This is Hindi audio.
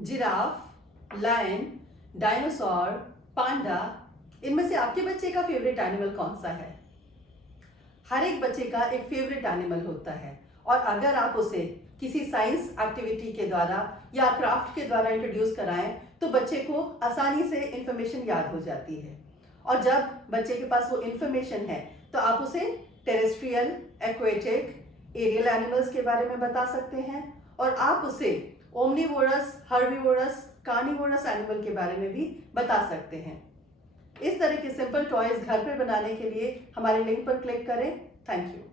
जिराफ, लायन, डायनासोर, पांडा, इनमें से आपके बच्चे का फेवरेट एनिमल कौन सा है? हर एक बच्चे का एक फेवरेट एनिमल होता है और अगर आप उसे किसी साइंस एक्टिविटी के द्वारा या क्राफ्ट के द्वारा इंट्रोड्यूस कराएं तो बच्चे को आसानी से इंफॉर्मेशन याद हो जाती है। और जब बच्चे के पास वो इंफॉर्मेशन है तो आप उसे टेरेस्ट्रियल, एक्वेटिक, एरियल एनिमल्स के बारे में बता सकते हैं और आप उसे ओमनीवोरस, हर्बीवोरस, कार्निवोरस एनिमल के बारे में भी बता सकते हैं। इस तरह के सिंपल टॉयज घर पर बनाने के लिए हमारे लिंक पर क्लिक करें। Thank you.